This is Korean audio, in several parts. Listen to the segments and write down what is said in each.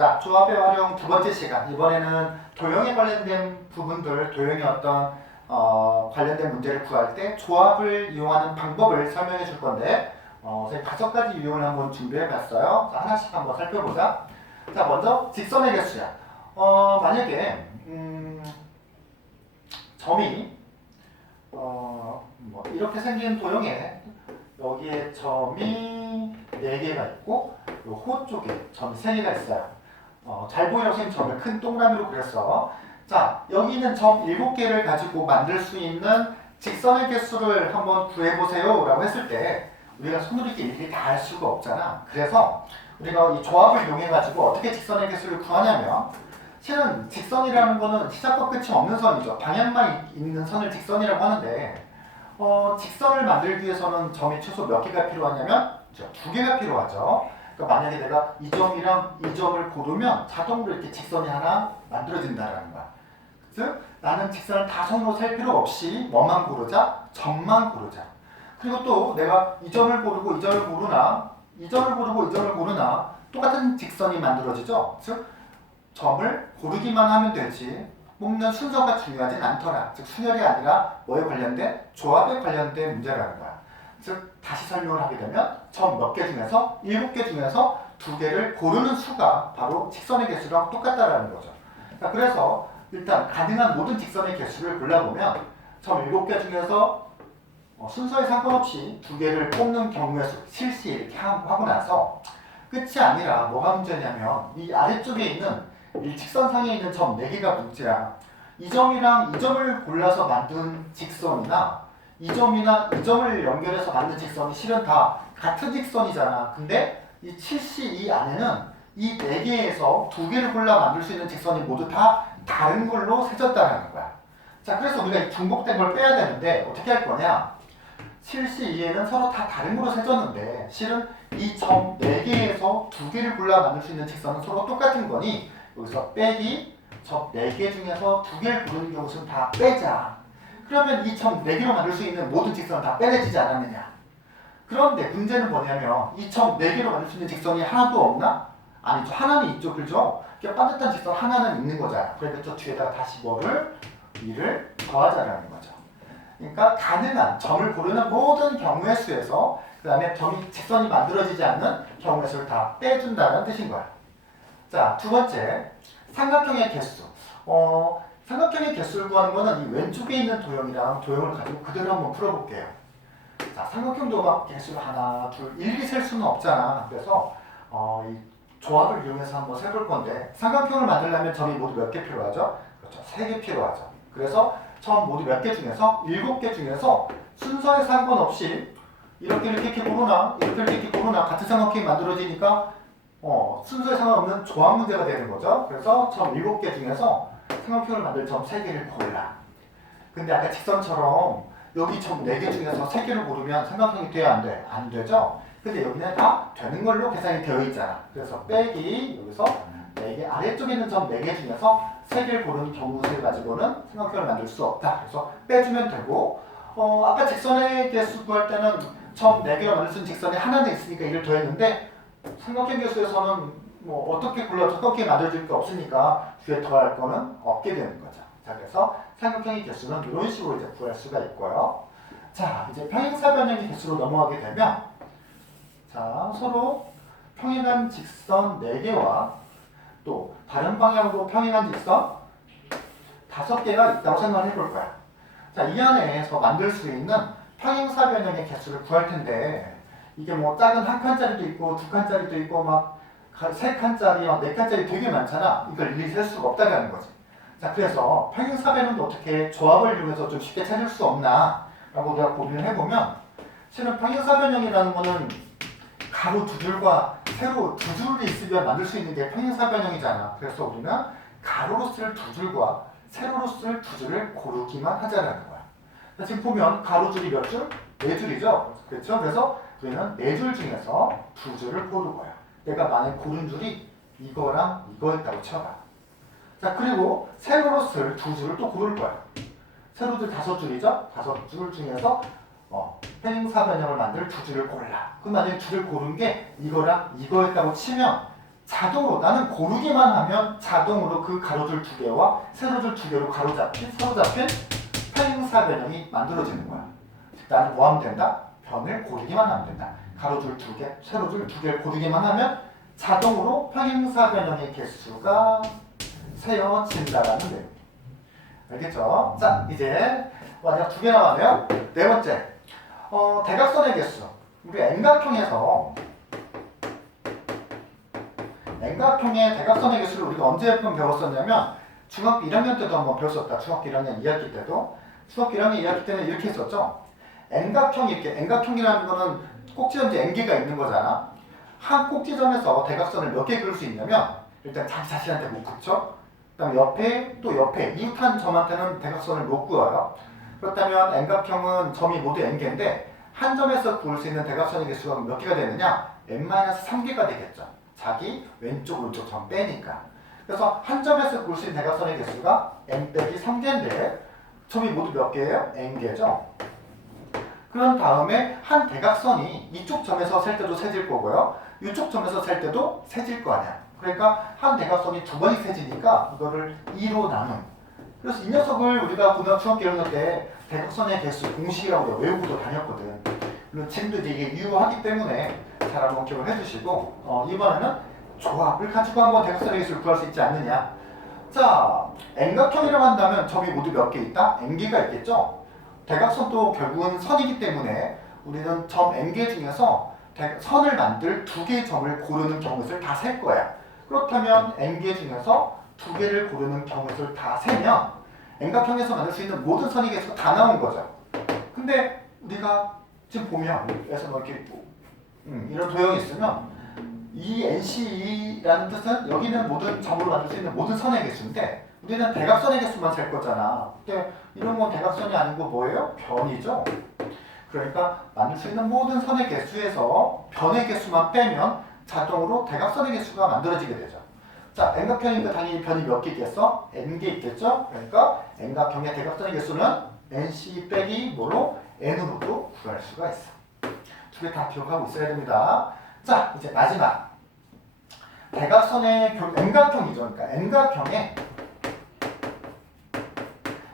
자, 조합의 활용 두 번째 시간. 이번에는 도형에 관련된 부분들, 도형의 어떤 관련된 문제를 구할 때 조합을 이용하는 방법을 설명해 줄 건데, 저희 5가지 유형을 한번 준비해 봤어요. 자, 하나씩 한번 살펴보자. 자, 먼저 직선의 개수야. 만약에 점이 뭐 이렇게 생긴 도형에 여기에 점이 4개가 있고 요 호 쪽에 점이 3개가 있어요. 잘 보이라고 선생님 점을 큰 동그라미로 그렸어. 자, 여기 있는 점 7개를 가지고 만들 수 있는 직선의 개수를 한번 구해보세요 라고 했을 때 우리가 손으로 이렇게 일일이 다 할 수가 없잖아. 그래서 우리가 이 조합을 이용해 가지고 어떻게 직선의 개수를 구하냐면, 실은 직선이라는 거는 시작과 끝이 없는 선이죠. 방향만 있는 선을 직선이라고 하는데, 직선을 만들기 위해서는 점이 최소 몇 개가 필요하냐면 2개가 필요하죠. 그러니까 만약에 내가 이 점이랑 이 점을 고르면 자동으로 이렇게 직선이 하나 만들어진다는 거야. 즉 나는 직선을 다 손으로 셀 필요 없이 뭐만 고르자? 점만 고르자. 그리고 또 내가 이 점을 고르고 이 점을 고르나, 이 점을 고르고 이 점을 고르나 똑같은 직선이 만들어지죠. 즉 점을 고르기만 하면 되지 뽑는 순서가 중요하진 않더라. 즉 순열이 아니라 뭐에 관련된? 조합에 관련된 문제라는 거야. 즉 다시 설명을 하게 되면 점 몇 개 중에서 7개 중에서 2개를 고르는 수가 바로 직선의 개수랑 똑같다라는 거죠. 자, 그래서 일단 가능한 모든 직선의 개수를 골라보면 점 7개 중에서 순서에 상관없이 2개를 뽑는 경우의 수, 실시 이렇게 하고 나서 끝이 아니라 뭐가 문제냐면 이 아래쪽에 있는 일직선상에 있는 점 4개가 문제야. 이 점이랑 이 점을 골라서 만든 직선이나 이 점이나 이 점을 연결해서 만든 직선이 실은 다 같은 직선이잖아. 근데 이 7C 안에는 이 4개에서 2개를 골라 만들 수 있는 직선이 모두 다 다른 걸로 세졌다는 거야. 자, 그래서 우리가 이 중복된 걸 빼야 되는데 어떻게 할 거냐? 7C2에는 서로 다 다른 걸로 세졌는데 실은 이 점 4개에서 2개를 골라 만들 수 있는 직선은 서로 똑같은 거니 여기서 빼기 점 4개 중에서 2개를 고르는 경우는 다 빼자. 그러면 이 점 4개로 만들 수 있는 모든 직선은 다 빼내지지 않았느냐. 그런데 문제는 뭐냐면 이 점 4개로 만들 수 있는 직선이 하나도 없나? 아니죠. 하나는 있죠. 그죠? 그러니까 반듯한 직선 하나는 있는 거잖아. 그러니까 저 뒤에다가 다시 뭐를? 2를 더하자라는 거죠. 그러니까 가능한 점을 고르는 모든 경우의 수에서 그 다음에 점이 직선이 만들어지지 않는 경우의 수를 다 빼준다는 뜻인 거야. 자, 두 번째, 삼각형의 개수. 삼각형의 개수를 구하는 거는 이 왼쪽에 있는 도형이랑 도형을 가지고 그대로 한번 풀어볼게요. 자, 삼각형도 막 개수를 하나, 둘, 일일이 셀 수는 없잖아. 그래서 이 조합을 이용해서 한번 세볼 건데, 삼각형을 만들려면 점이 모두 몇 개 필요하죠? 그렇죠. 3개 필요하죠. 그래서 점 모두 몇 개 중에서 7개 중에서 순서에 상관없이 이렇게 고르나 이렇게 고르나 같은 삼각형이 만들어지니까 순서에 상관없는 조합 문제가 되는 거죠. 그래서 점 7개 중에서 삼각형을 만들 점 3개를 골라. 근데 아까 직선처럼 여기 점 4개 중에서 3개를 고르면 삼각형이 돼야 안 돼? 안 되죠? 근데 여기는 다 되는 걸로 계산이 되어 있잖아. 그래서 빼기 여기서 4개 아래쪽에 있는 점 4개 중에서 3개를 고르는 경우를 가지고는 삼각형을 만들 수 없다. 그래서 빼주면 되고 아까 직선의 개수 구할 때는 점 4개로 만들 수 있는 직선이 하나는 있으니까 1을 더했는데 삼각형 개수에서는 뭐 어떻게 골라도 삼각형이 만들어질 게 없으니까 뒤에 더할 거는 없게 되는 거죠. 자, 그래서 삼각형의 개수는 이런 식으로 이제 구할 수가 있고요. 자, 이제 평행사변형의 개수로 넘어가게 되면 자, 서로 평행한 직선 4개와 또 다른 방향으로 평행한 직선 5개가 있다고 생각을 해볼 거야. 자, 이 안에서 만들 수 있는 평행사변형의 개수를 구할 텐데 이게 뭐 작은 1칸짜리도 있고 2칸짜리도 있고 막 3칸짜리, 4칸짜리 되게 많잖아. 이걸 일일이 셀 수가 없다는 거지. 자, 그래서 평행사변형도 어떻게 조합을 이용해서 좀 쉽게 찾을 수 없나 라고 우리가 고민을 해보면 실은 평행사변형이라는 거는 가로 2줄과 세로 2줄이 있으면 만들 수 있는 게 평행사변형이잖아. 그래서 우리는 가로로 쓸 2줄과 세로로 쓸 2줄을 고르기만 하자라는 거야. 자, 지금 보면 가로줄이 몇 줄? 4줄이죠. 그렇죠? 그래서 우리는 4줄 중에서 2줄을 고를 거야. 내가 만약 고른 줄이 이거랑 이거였다고 쳐봐. 자, 그리고 세로로 쓸 2줄을 또 고를 거야. 세로줄 5줄이죠? 5줄 중에서 평행사변형을 만들 2줄을 골라. 그럼 만약에 줄을 고른 게 이거랑 이거였다고 치면 자동으로 나는 고르기만 하면 자동으로 그 가로줄 두 개와 세로줄 두 개로 사로잡힌 평행사 변형이 만들어지는 거야. 즉 나는 뭐 하면 된다? 변을 고르기만 하면 된다. 가로줄 두 개, 세로줄 두 개를 고르기만 하면 자동으로 평행사 변형의 개수가 세어진다라는 내용. 알겠죠? 자, 이제 만약 두 개 나왔네요. 네 번째, 대각선의 개수. 우리 N각형의 대각선의 개수를 우리가 언제 한번 배웠었냐면 중학교 1학년 때도 한번 배웠었다. 중학교 1학년 2학기 때도. 중학교 1학년 2학기 때는 이렇게 했었죠. N각형이 이렇게, N각형이라는 거는 꼭지점에 N개가 있는 거잖아. 한 꼭지점에서 대각선을 몇 개 그릴 수 있냐면 일단 자기 자신한테 못 긋죠. 그 다음에 옆에 이웃한 점한테는 대각선을 못 그어요. 그렇다면 N각형은 점이 모두 N개인데 한 점에서 그을 수 있는 대각선의 개수가 몇 개가 되느냐? N-3개가 되겠죠. 자기 왼쪽 오른쪽 점 빼니까. 그래서 한 점에서 그을 수 있는 대각선의 개수가 N-3개인데 점이 모두 몇 개예요? N개죠. 그런 다음에 한 대각선이 이쪽 점에서 셀 때도 세질 거고요. 이쪽 점에서 셀 때도 세질 거 아니야. 그러니까 한 대각선이 두 번이 세지니까 이거를 2로 나눈. 그래서 이 녀석을 우리가 중학교 1학년 때 대각선의 개수 공식이라고 외우고도 다녔거든. 물론 지금도 이제 이게 유효하기 때문에 잘 한번 기억을 해주시고 이번에는 조합을 가지고 한번 대각선의 개수를 구할 수 있지 않느냐. 자, N각형이라고 한다면 점이 모두 몇 개 있다? N개가 있겠죠? 대각선도 결국은 선이기 때문에 우리는 점 N개 중에서 선을 만들 두 개의 점을 고르는 경우를 다 셀 거야. 그렇다면 N개 중에서 두 개를 고르는 경우를 다 세면 N각형에서 만들 수 있는 모든 선의 개수가 다 나온 거죠. 근데 우리가 지금 보면 여기서 뭐 이렇게 이런 도형이 있으면 이 NC라는 뜻은 여기는 모든 점으로 만들 수 있는 모든 선의 개수인데 우리는 대각선의 개수만 셀 거잖아. 근데 이런 건 대각선이 아니고 뭐예요? 변이죠. 그러니까 만들 수 있는 모든 선의 개수에서 변의 개수만 빼면 자동으로 대각선의 개수가 만들어지게 되죠. 자, N각형이니까 당연히 변이 몇 개 있겠어? N개 있겠죠? 그러니까 N각형의 대각선의 개수는 NC 빼기 뭐로? N으로도 구할 수가 있어. 두 개 다 기억하고 있어야 됩니다. 자, 이제 마지막. N각형이죠. 그러니까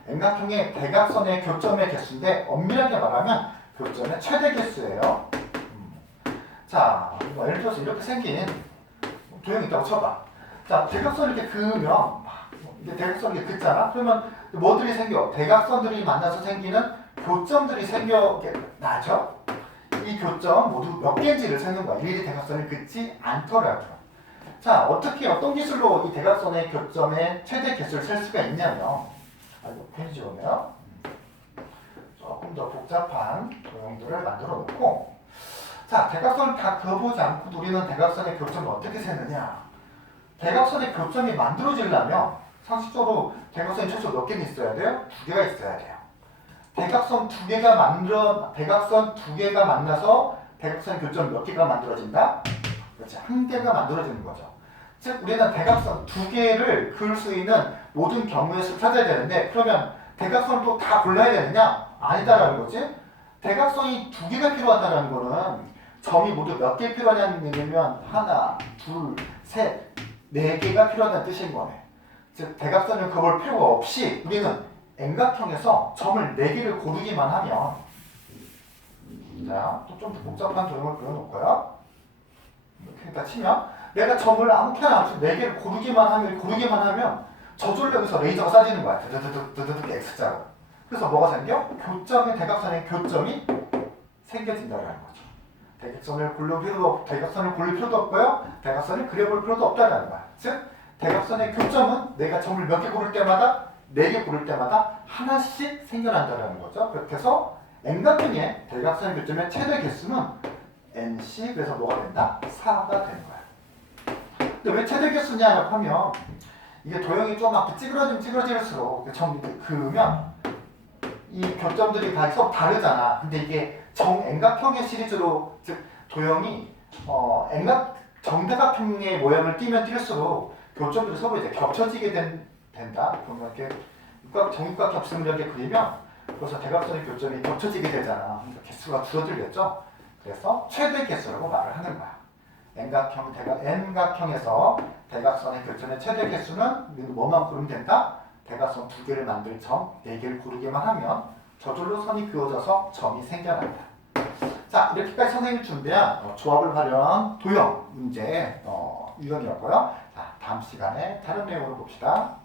N각형의 대각선의 교점의 개수인데 엄밀하게 말하면 교점의 최대 개수예요. 자, 예를 들어서 이렇게 생긴 도형이 있다고 쳐봐. 자, 대각선 이렇게 그으면 이게 대각선 이렇게 긋잖아. 그러면 뭐들이 생겨? 대각선들이 만나서 생기는 교점들이 생겨나죠. 이 교점 모두 몇 개인지를 세는 거야. 일일이 대각선을 긋지 않더라도. 자, 어떻게 어떤 기술로 이 대각선의 교점의 최대 개수를 셀 수가 있냐면 페이지 오면 조금 더 복잡한 도형들을 만들어 놓고 자, 대각선을 다 그어보지 않고 우리는 대각선의 교점을 어떻게 세느냐. 대각선의 교점이 만들어지려면 상식적으로 대각선이 최소 몇 개는 있어야 돼요? 두 개가 있어야 돼요. 대각선 두 개가 만나서 대각선 교점 몇 개가 만들어진다? 그렇지, 한 개가 만들어지는 거죠. 즉 우리는 대각선 두 개를 그을 수 있는 모든 경우의 수를 찾아야 되는데 그러면 대각선을 또 다 골라야 되느냐? 아니다라는 거지. 대각선이 두 개가 필요하다는 거는 점이 모두 몇 개 필요하냐는 얘기면 하나, 둘, 셋, 네 개가 필요하다는 뜻인 거네. 즉 대각선을 그어볼 필요가 없이 우리는 N각형에서 점을 4개를 고르기만 하면 자, 또 좀 더 복잡한 도형을 그려놓고요. 이렇게 다 치면 내가 점을 아무렇게나 4개를 고르기만 하면 저절로 여기서 레이저가 쏴지는 거야. 드드드드드드 X자로. 그래서 뭐가 생겨? 대각선의 교점이 생겨진다는 거죠. 대각선을 고를 필요도 없고요. 대각선을 그려볼 필요도 없다는 거야. 즉 대각선의 교점은 내가 점을 몇 개 고를 때마다 4개 고를 때마다 하나씩 생겨난다는 거죠. 그렇게 해서 N각형의 대각선의 교점의 최대 개수는 NC, 그래서 뭐가 된다? 4가 되는 거야. 근데 왜 최대 개수냐라고 하면 이게 도형이 좀 막 찌그러질수록 점 그으면 이 교점들이 다 서로 다르잖아. 근데 이게 N각형의 시리즈로 즉 도형이 정대각형의 모양을 띄면 띄울수록 교점들이 서로 이제 겹쳐지게 된다. 그러면 이렇게 정육각형 없으면 이렇게 그리면 그래서 대각선의 교점이 겹쳐지게 되잖아. 그러니까 개수가 줄어들겠죠. 그래서 최대 개수라고 말을 하는 거야. N각형에서 대각선의 교점의 최대 개수는 뭐만 고르면 된다? 대각선 2개를 만들 점 4개를 고르기만 하면 저절로 선이 그어져서 점이 생겨난다. 자, 이렇게까지 선생님이 준비한 조합을 활용한 도형 문제 유형이었고요. 자, 다음 시간에 다른 내용으로 봅시다.